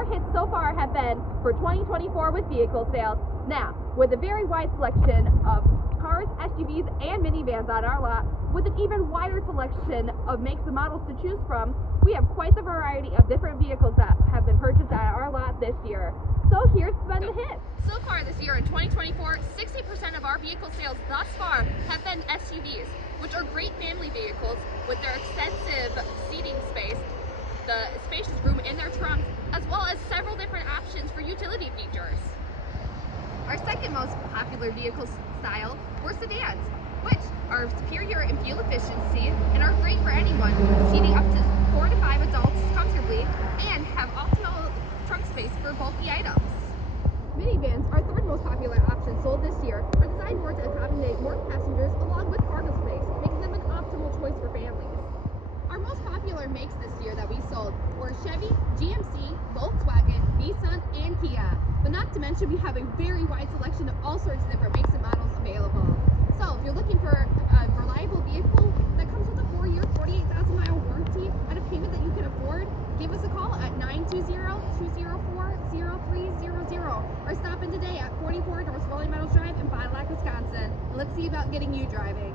our hits so far have been for 2024 with vehicle sales. Now, with a very wide selection of cars, SUVs, and minivans on our lot, with an even wider selection of makes and models to choose from, we have quite the variety of different vehicles that have been purchased at our lot this year. So here's been the hits. So far this year in 2024, 60% of our vehicle sales thus far have been SUVs, which are great family vehicles with their extensive seating space, the spacious room in their trunks, as well as several different options for utility features. Our second most popular vehicle style were sedans, which are superior in fuel efficiency and are great for anyone, seating up to 4 to 5 adults comfortably and have optimal trunk space for bulky items. Minivans, our third most popular option sold this year, are designed more to accommodate more passengers along with cargo space, making them an optimal choice for families. Our most popular makes this year that we sold were Chevy, GMC, Volkswagen, Nissan, and Kia. But not to mention we have a very wide selection of all sorts of different makes and models available. So if you're looking for a reliable vehicle that comes with a 4-year, 48,000-mile warranty at a payment that you can afford, give us a call at 920-204-0300 or stop in today at 44 North Rolling Meadows Drive in Fond du Lac, Wisconsin. And let's see about getting you driving.